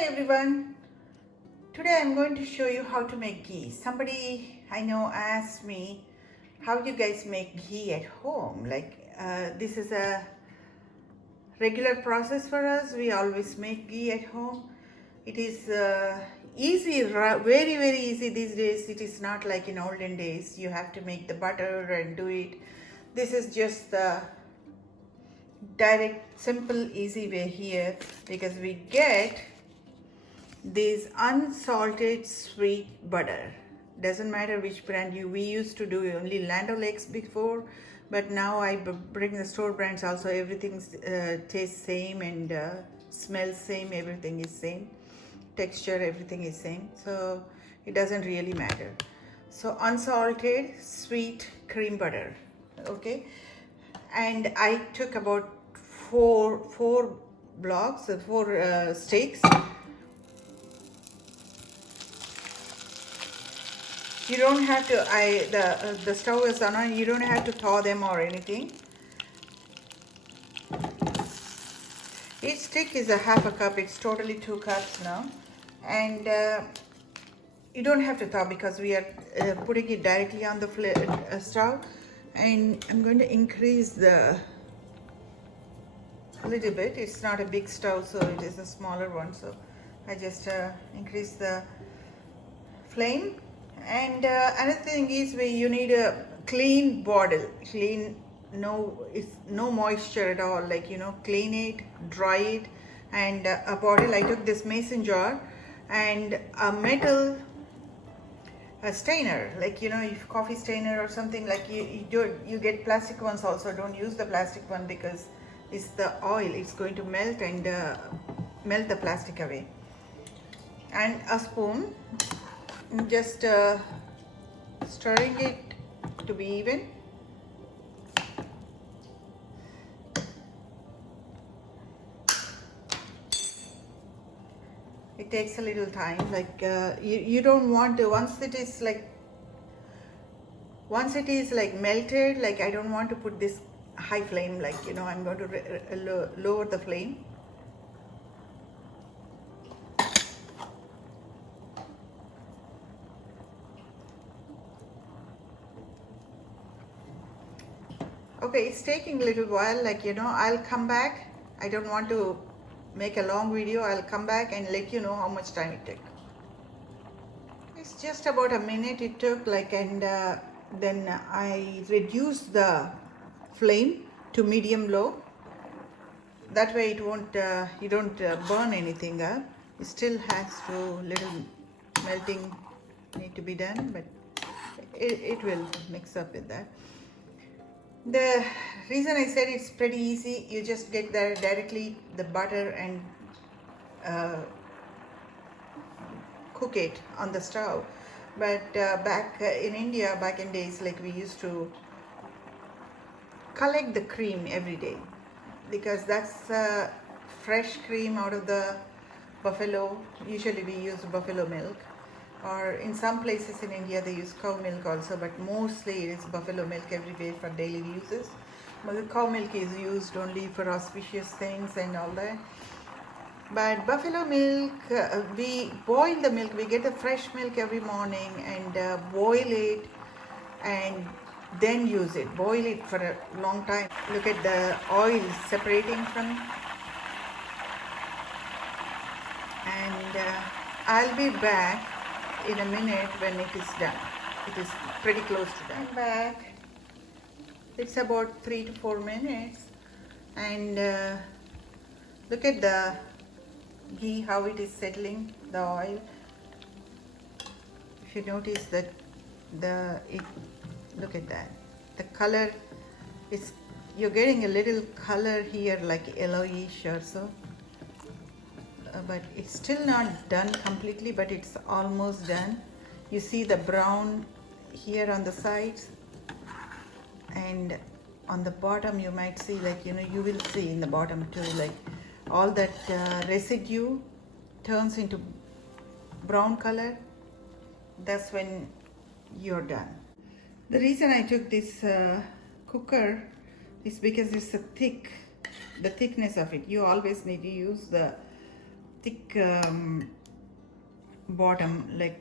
everyone. Today I'm going to show you how to make ghee. Somebody I know asked me how you guys make ghee at home. This is a regular process for us. We always make ghee at home. It is easy, very easy these days. It is not like in olden days. You have to make the butter and do it. This is just the direct, simple, easy way here because we get this unsalted sweet butter. Doesn't matter which brand we used to do only Land O'Lakes before, but now I bring the store brands also. Everything tastes same and smells same. Everything is same, texture, everything is same, so it doesn't really matter. So unsalted sweet cream butter, okay. And I took about four blocks, four sticks. You don't have to, the stove is on and you don't have to thaw them or anything. Each stick is a half a cup. It's totally 2 cups now. And you don't have to thaw because we are putting it directly on the stove. And I'm going to increase a little bit. It's not a big stove, so it is a smaller one. So I just increase the flame. And another thing is you need a clean bottle, no moisture at all, clean it, dry it, and a bottle. I took this mason jar and a metal strainer, if coffee strainer or something, you get plastic ones also. Don't use the plastic one because it's the oil, it's going to melt and melt the plastic away. And a spoon, just stirring it to be even. It takes a little time, you don't want to, once it is melted, I don't want to put this high flame, I'm going to lower the flame. Okay, it's taking a little while, I'll come back. I don't want to make a long video. I'll come back and let you know how much time it took. It's just about a minute it took, and then I reduced the flame to medium low. That way it won't, you don't burn anything up. It still has to little melting need to be done, but it will mix up with that. The reason I said it's pretty easy, you just get directly the butter and cook it on the stove. But back in India, back in days, we used to collect the cream every day because that's fresh cream out of the buffalo. Usually we use buffalo milk, or in some places in India they use cow milk also, but mostly it is buffalo milk every day for daily uses. But the cow milk is used only for auspicious things and all that. But buffalo milk, we boil the milk. We get the fresh milk every morning and boil it and then use it. Boil it for a long time. Look at the oil separating from. And I'll be back in a minute when it is done. It is pretty close to done. I'm back. It's about 3 to 4 minutes, and look at the ghee, how it is settling, the oil. If you notice that look at that, the color is, you're getting a little color here yellowish or so. But it's still not done completely, but it's almost done. You see the brown here on the sides, and on the bottom you might see, you will see in the bottom too, all that residue turns into brown color. That's when you're done. The reason I took this cooker is because it's the thickness of it. You always need to use the thick bottom, like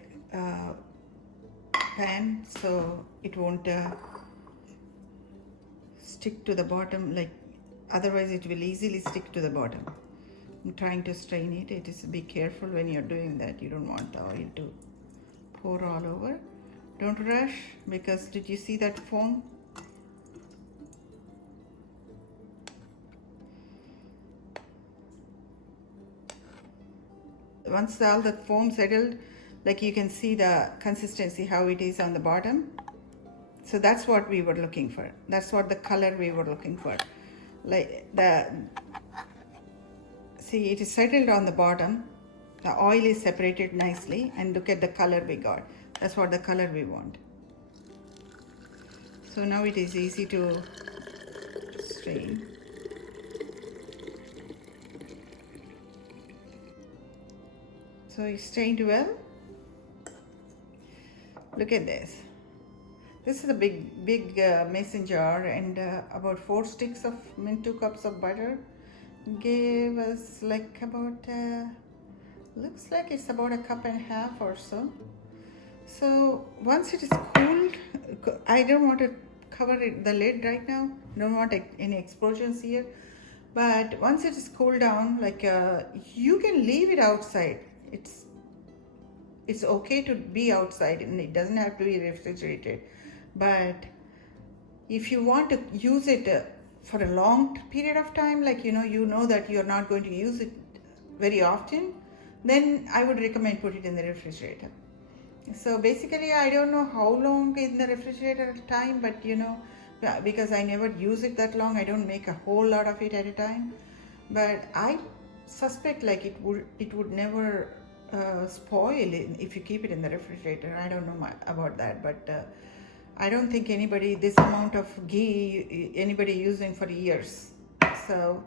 pan, so it won't stick to the bottom, like otherwise it will easily stick to the bottom. I'm trying to strain it. It is, be careful when you're doing that. You don't want the oil to pour all over. Don't rush, because did you see that foam? Once all the foam settled, like you can see the consistency, how it is on the bottom. So that's what we were looking for. That's what the color we were looking for. Like see, it is settled on the bottom. The oil is separated nicely, and look at the color we got. That's what the color we want. So now it is easy to strain. So it's strained well. Look at this. This is a big mason jar, and about 4 sticks of 2 cups of butter gave us like about looks like it's about a cup and a half or so. So once it is cooled, I don't want to cover the lid right now. Don't want any explosions here. But once it is cooled down, like you can leave it outside. It's okay to be outside, and it doesn't have to be refrigerated. But if you want to use it for a long period of time, like you know that you're not going to use it very often, then I would recommend put it in the refrigerator. So basically, I don't know how long in the refrigerator time, but because I never use it that long, I don't make a whole lot of it at a time. But I suspect like it would never spoil if you keep it in the refrigerator. I don't know about that, but I don't think this amount of ghee anybody using for years. So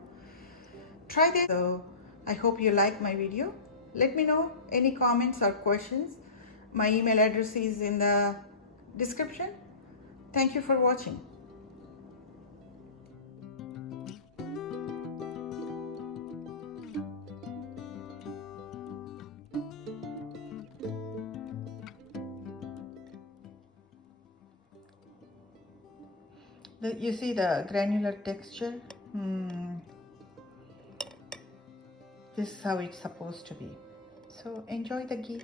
try this. So I hope you like my video. Let me know any comments or questions. My email address is in the description. Thank you for watching. You see the granular texture? This is how it's supposed to be. So enjoy the ghee.